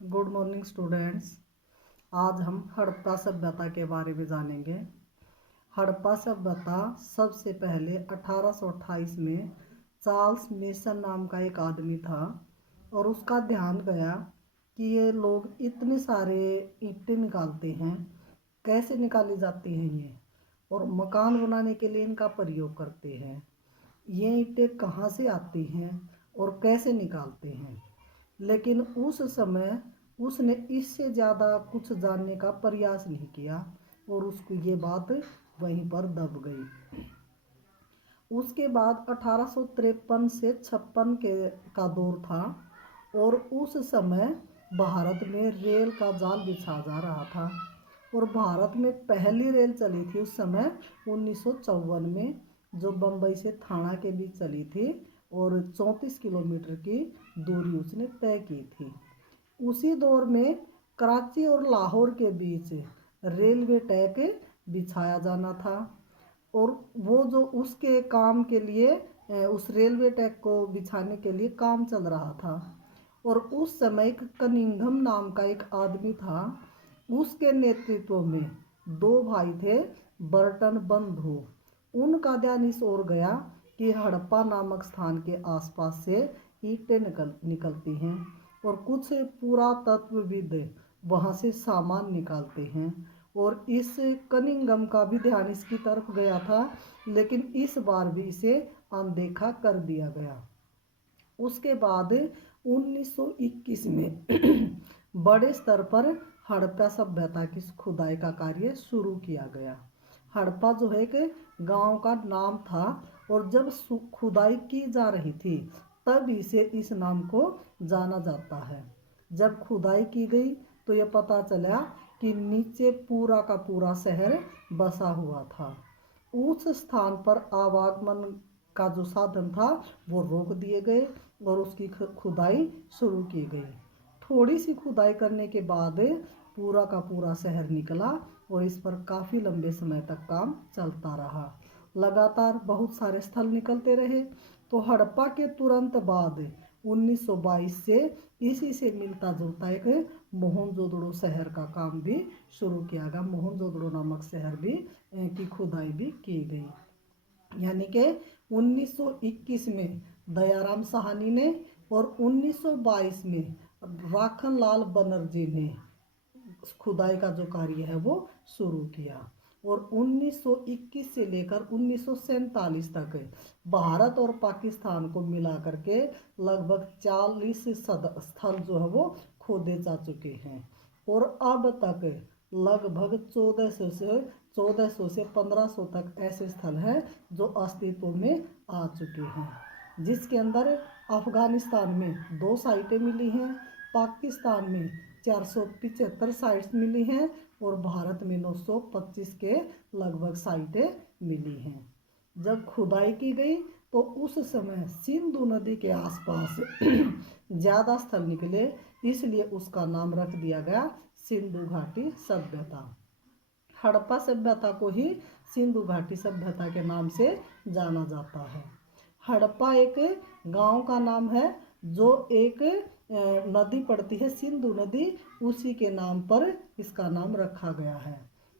Good morning students. आज हम हड़प्पा सभ्यता के बारे में जानेंगे। हड़प्पा सभ्यता सबसे पहले 1828 में चार्ल्स मेसन नाम का एक आदमी था और उसका ध्यान गया कि ये लोग इतने सारे ईंटें निकालते हैं, कैसे निकाली जाती हैं ये, और मकान बनाने के लिए इनका प्रयोग करते हैं। ये ईंटें कहाँ से आती हैं और कैसे निकालते हैं। लेकिन उस समय उसने इससे ज़्यादा कुछ जानने का प्रयास नहीं किया और उसको ये बात वहीं पर दब गई। उसके बाद 1853 से 56 का दौर था और उस समय भारत में रेल का जाल बिछा जा रहा था और भारत में पहली रेल चली थी उस समय 1954 में, जो बम्बई से थाना के बीच चली थी और 34 किलोमीटर की दूरी उसने तय की थी। उसी दौर में कराची और लाहौर के बीच रेलवे ट्रैक बिछाया जाना था और वो जो उसके काम के लिए उस रेलवे ट्रैक को बिछाने के लिए काम चल रहा था। और उस समय कनिंघम नाम का एक आदमी था, उसके नेतृत्व में दो भाई थे बर्टन बंधु। उनका ध्यान इस ओर गया कि हड़प्पा नामक स्थान के आसपास से ईंटें निकलती हैं और कुछ पुरातत्वविद वहाँ से सामान निकालते हैं और इस कनिंघम का भी ध्यान इसकी तरफ गया था, लेकिन इस बार भी इसे अनदेखा कर दिया गया। उसके बाद 1921 में बड़े स्तर पर हड़प्पा सभ्यता की खुदाई का कार्य शुरू किया गया। हड़प्पा जो है कि गांव का नाम था और जब खुदाई की जा रही थी तब इसे इस नाम को जाना जाता है। जब खुदाई की गई तो ये पता चला कि नीचे पूरा का पूरा शहर बसा हुआ था। उस स्थान पर आवागमन का जो साधन था वो रोक दिए गए और उसकी खुदाई शुरू की गई। थोड़ी सी खुदाई करने के बाद पूरा का पूरा शहर निकला और इस पर काफ़ी लंबे समय तक काम चलता रहा। लगातार बहुत सारे स्थल निकलते रहे। तो हड़प्पा के तुरंत बाद 1922 से इसी से मिलता जुलता एक मोहनजोदड़ो शहर का काम भी शुरू किया गया। मोहनजोदड़ो नामक शहर भी की खुदाई भी की गई। यानी कि 1921 में दयाराम साहनी ने और 1922 में राखनलाल बनर्जी ने खुदाई का जो कार्य है वो शुरू किया और 1921 से लेकर 1947 तक भारत और पाकिस्तान को मिला करके लगभग 40 स्थल जो है वो खोदे जा चुके हैं और अब तक लगभग 1400 से 1500 तक ऐसे स्थल हैं जो अस्तित्व में आ चुके हैं, जिसके अंदर अफगानिस्तान में 2 साइटें मिली हैं, पाकिस्तान में 475 साइट्स मिली हैं और भारत में 925 के लगभग साइटें मिली हैं। जब खुदाई की गई तो उस समय सिंधु नदी के आसपास ज़्यादा स्थल निकले, इसलिए उसका नाम रख दिया गया सिंधु घाटी सभ्यता। हड़प्पा सभ्यता को ही सिंधु घाटी सभ्यता के नाम से जाना जाता है। हड़प्पा एक गांव का नाम है जो एक नदी पड़ती है सिंधु नदी, उसी के नाम पर इसका नाम रखा गया है।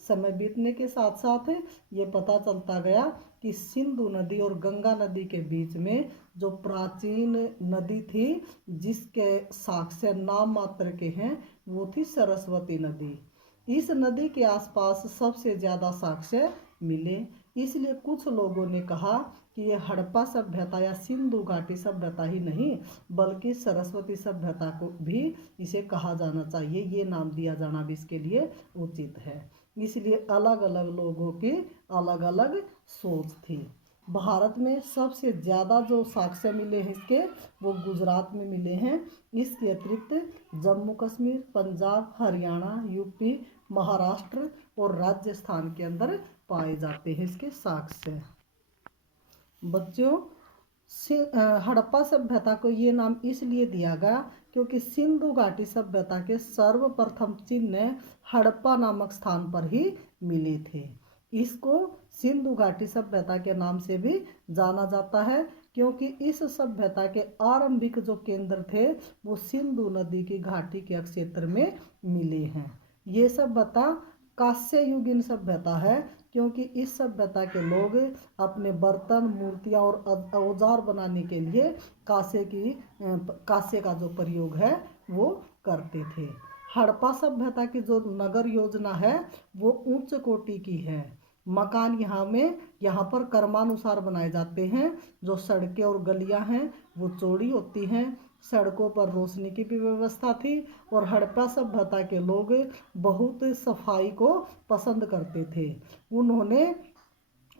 समय बीतने के साथ साथ ये पता चलता गया कि सिंधु नदी और गंगा नदी के बीच में जो प्राचीन नदी थी जिसके साक्ष्य नाम मात्र के हैं वो थी सरस्वती नदी। इस नदी के आसपास सबसे ज़्यादा साक्ष्य मिले, इसलिए कुछ लोगों ने कहा कि ये हड़प्पा सभ्यता या सिंधु घाटी सभ्यता ही नहीं बल्कि सरस्वती सभ्यता को भी इसे कहा जाना चाहिए, ये नाम दिया जाना भी इसके लिए उचित है। इसलिए अलग अलग लोगों की अलग अलग सोच थी। भारत में सबसे ज़्यादा जो साक्ष्य मिले हैं इसके वो गुजरात में मिले हैं। इसके अतिरिक्त जम्मू कश्मीर, पंजाब, हरियाणा, यूपी, महाराष्ट्र और राजस्थान के अंदर पाए जाते हैं इसके साक्ष्य। बच्चों, हड़प्पा सभ्यता को ये नाम इसलिए दिया गया क्योंकि सिंधु घाटी सभ्यता के सर्वप्रथम चिन्ह हड़प्पा नामक स्थान पर ही मिले थे। इसको सिंधु घाटी सभ्यता के नाम से भी जाना जाता है क्योंकि इस सभ्यता के आरंभिक जो केंद्र थे वो सिंधु नदी की घाटी के क्षेत्र में मिले हैं। ये सभ्यता कांस्य युगीन सभ्यता है, क्योंकि इस सभ्यता के लोग अपने बर्तन, मूर्तियां और औजार बनाने के लिए कांस्य का जो प्रयोग है वो करते थे। हड़प्पा सभ्यता की जो नगर योजना है वो उच्च कोटि की है। मकान यहाँ पर क्रमानुसार बनाए जाते हैं। जो सड़कें और गलियां हैं वो चौड़ी होती हैं। सड़कों पर रोशनी की भी व्यवस्था थी और हड़प्पा सभ्यता के लोग बहुत सफाई को पसंद करते थे। उन्होंने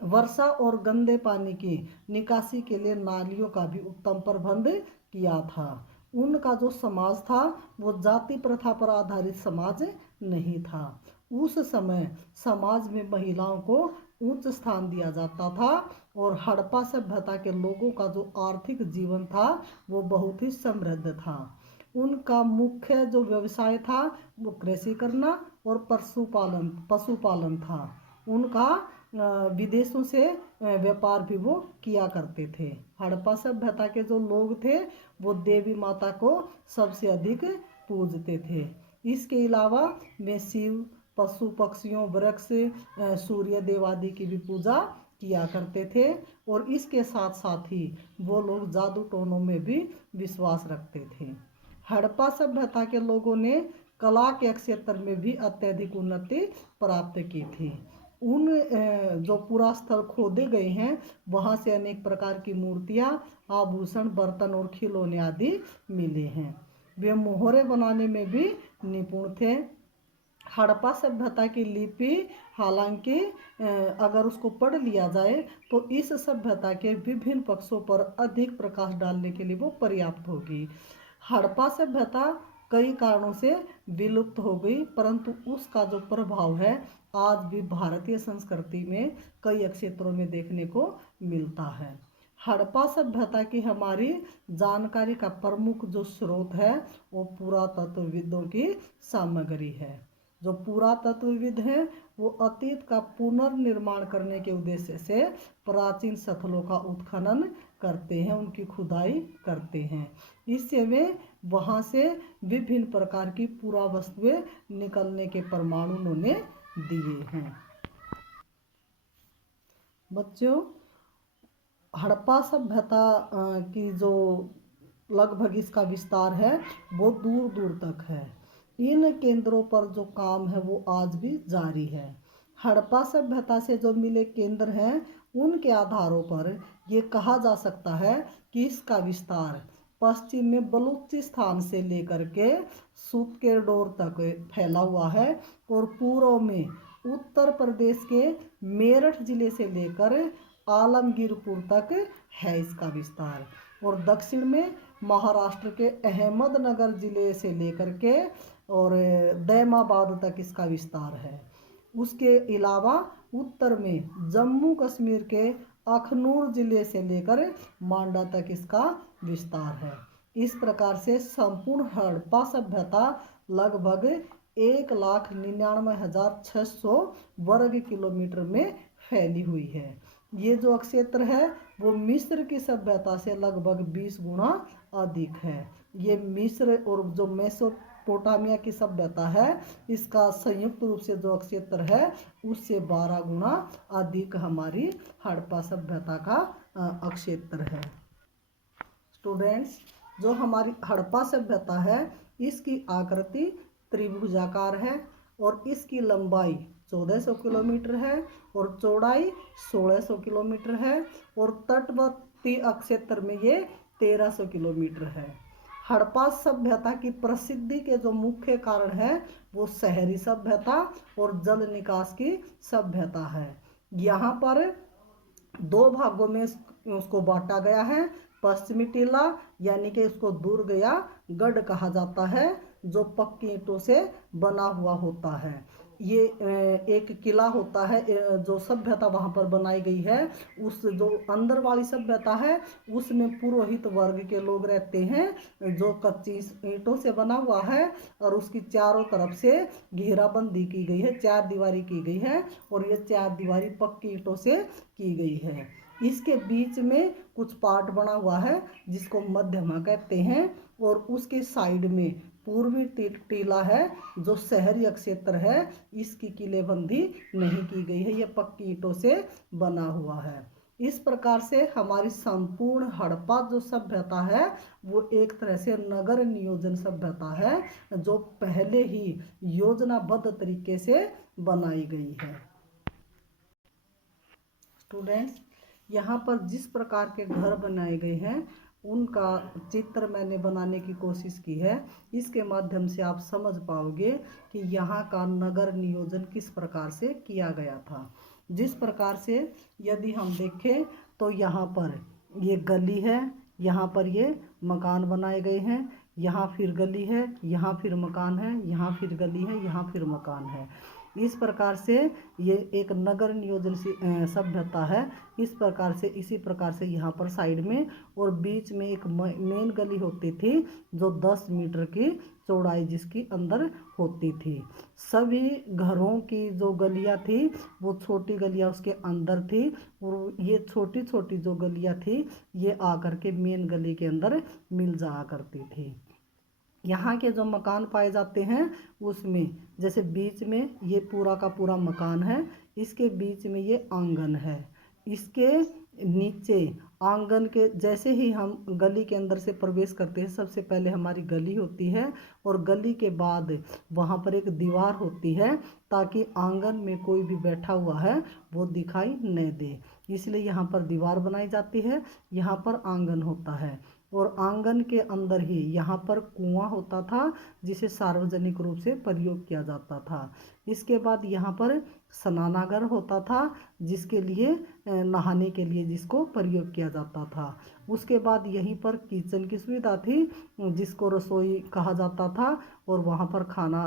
वर्षा और गंदे पानी की निकासी के लिए नालियों का भी उत्तम प्रबंध किया था। उनका जो समाज था वो जाति प्रथा पर आधारित समाज नहीं था। उस समय समाज में महिलाओं को उच्च स्थान दिया जाता था और हड़प्पा सभ्यता के लोगों का जो आर्थिक जीवन था वो बहुत ही समृद्ध था। उनका मुख्य जो व्यवसाय था वो कृषि करना और पशुपालन था। उनका विदेशों से व्यापार भी वो किया करते थे। हड़प्पा सभ्यता के जो लोग थे वो देवी माता को सबसे अधिक पूजते थे। इसके अलावा वे शिव, पशु पक्षियों, वृक्ष, सूर्य देव आदि की भी पूजा किया करते थे और इसके साथ साथ ही वो लोग जादू टोनों में भी विश्वास रखते थे। हड़प्पा सभ्यता के लोगों ने कला के क्षेत्र में भी अत्यधिक उन्नति प्राप्त की थी। उन जो पुरास्थल खोदे गए हैं वहाँ से अनेक प्रकार की मूर्तियाँ, आभूषण, बर्तन और खिलौने आदि मिले हैं। वे मोहरे बनाने में भी निपुण थे। हड़प्पा सभ्यता की लिपि हालांकि अगर उसको पढ़ लिया जाए तो इस सभ्यता के विभिन्न पक्षों पर अधिक प्रकाश डालने के लिए वो पर्याप्त होगी। हड़प्पा सभ्यता कई कारणों से विलुप्त हो गई, परंतु उसका जो प्रभाव है आज भी भारतीय संस्कृति में कई क्षेत्रों में देखने को मिलता है। हड़प्पा सभ्यता की हमारी जानकारी का प्रमुख जो स्रोत है वो पुरातत्वविदों की सामग्री है। जो पुरातत्वविद हैं वो अतीत का पुनर्निर्माण करने के उद्देश्य से प्राचीन स्थलों का उत्खनन करते हैं, उनकी खुदाई करते हैं। इससे वे वहाँ से विभिन्न प्रकार की पुरावस्तुएं निकलने के प्रमाण उन्होंने दिए हैं। बच्चों, हड़प्पा सभ्यता की जो लगभग इसका विस्तार है वो दूर दूर तक है। इन केंद्रों पर जो काम है वो आज भी जारी है। हड़प्पा सभ्यता से जो मिले केंद्र हैं उनके आधारों पर ये कहा जा सकता है कि इसका विस्तार पश्चिम में बलूचिस्तान से लेकर के सुतकेरडोर तक फैला हुआ है और पूर्व में उत्तर प्रदेश के मेरठ जिले से लेकर आलमगीरपुर तक है इसका विस्तार, और दक्षिण में महाराष्ट्र के अहमदनगर जिले से लेकर के और दैमाबाद तक इसका विस्तार है। उसके अलावा उत्तर में जम्मू कश्मीर के अखनूर जिले से लेकर मांडा तक इसका विस्तार है। इस प्रकार से संपूर्ण हड़प्पा सभ्यता लगभग 1,99,600 वर्ग किलोमीटर में फैली हुई है। ये जो क्षेत्र है वो मिस्र की सभ्यता से लगभग 20 गुना अधिक है। ये मिस्र और जो मेसोपोटामिया की सभ्यता है इसका संयुक्त रूप से जो क्षेत्र है उससे 12 गुना अधिक हमारी हड़प्पा सभ्यता का क्षेत्र है। स्टूडेंट्स, जो हमारी हड़प्पा सभ्यता है इसकी आकृति त्रिभुजाकार है और इसकी लंबाई 1400 किलोमीटर है और चौड़ाई 1600 किलोमीटर है और तटवर्ती क्षेत्र में ये 1300 किलोमीटर है। हड़प्पा सभ्यता की प्रसिद्धि के जो मुख्य कारण है वो शहरी सभ्यता और जल निकास की सभ्यता है। यहाँ पर 2 भागों में उसको बांटा गया है। पश्चिमी टीला यानी कि इसको दुर्ग या गढ़ कहा जाता है जो पक्की ईंटों से बना हुआ होता है। ये एक किला होता है। जो सभ्यता वहाँ पर बनाई गई है उस जो अंदर वाली सभ्यता है उसमें पुरोहित वर्ग के लोग रहते हैं जो कच्ची ईंटों से बना हुआ है और उसकी चारों तरफ से घेराबंदी की गई है, 4 दीवारी की गई है और ये 4 दीवारी पक्की ईंटों से की गई है। इसके बीच में कुछ पार्ट बना हुआ है जिसको मध्यमा कहते हैं, और उसके साइड में पूर्वी टीला है जो शहरी क्षेत्र है, इसकी किलेबंदी नहीं की गई है, यह पक्की ईंटों से बना हुआ है। इस प्रकार से हमारी संपूर्ण हड़प्पा जो सभ्यता है वो एक तरह से नगर नियोजन सभ्यता है जो पहले ही योजनाबद्ध तरीके से बनाई गई है। स्टूडेंट्स, यहाँ पर जिस प्रकार के घर बनाए गए हैं उनका चित्र मैंने बनाने की कोशिश की है। इसके माध्यम से आप समझ पाओगे कि यहाँ का नगर नियोजन किस प्रकार से किया गया था। जिस प्रकार से यदि हम देखें तो यहाँ पर ये गली है, यहाँ पर ये मकान बनाए गए हैं, यहाँ फिर गली है, यहाँ फिर मकान है, यहाँ फिर गली है, यहाँ फिर मकान है। इस प्रकार से ये एक नगर नियोजन सभ्यता है। इस प्रकार से इसी प्रकार से यहाँ पर साइड में और बीच में एक मेन गली होती थी जो 10 मीटर की चौड़ाई जिसकी अंदर होती थी। सभी घरों की जो गलियाँ थी वो छोटी गलियाँ उसके अंदर थी, और ये छोटी छोटी जो गलियाँ थी ये आकर के मेन गली के अंदर मिल जाया करती थी। यहाँ के जो मकान पाए जाते हैं उसमें जैसे बीच में ये पूरा का पूरा मकान है, इसके बीच में ये आंगन है, इसके नीचे आंगन के जैसे ही हम गली के अंदर से प्रवेश करते हैं सबसे पहले हमारी गली होती है, और गली के बाद वहाँ पर एक दीवार होती है ताकि आंगन में कोई भी बैठा हुआ है वो दिखाई न दे, इसलिए यहाँ पर दीवार बनाई जाती है। यहाँ पर आंगन होता है और आंगन के अंदर ही यहाँ पर कुआं होता था जिसे सार्वजनिक रूप से प्रयोग किया जाता था। इसके बाद यहाँ पर स्नानागार होता था जिसके लिए नहाने के लिए जिसको प्रयोग किया जाता था। उसके बाद यहीं पर किचन की सुविधा थी जिसको रसोई कहा जाता था, और वहाँ पर खाना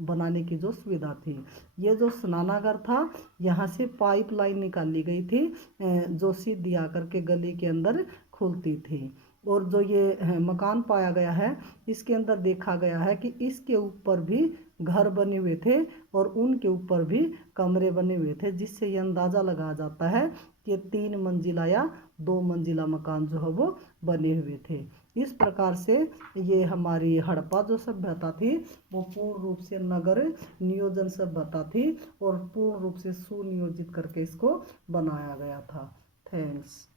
बनाने की जो सुविधा थी। ये जो स्नानागार था यहाँ से पाइपलाइन निकाली गई थी जो सीधी आकर के गली के अंदर खुलती थी। और जो ये मकान पाया गया है इसके अंदर देखा गया है कि इसके ऊपर भी घर बने हुए थे और उनके ऊपर भी कमरे बने हुए थे, जिससे ये अंदाज़ा लगाया जाता है कि 3 मंजिला या 2 मंजिला मकान जो है वो बने हुए थे। इस प्रकार से ये हमारी हड़प्पा जो सभ्यता थी वो पूर्ण रूप से नगर नियोजन सभ्यता थी और पूर्ण रूप से सुनियोजित करके इसको बनाया गया था। थैंक्स।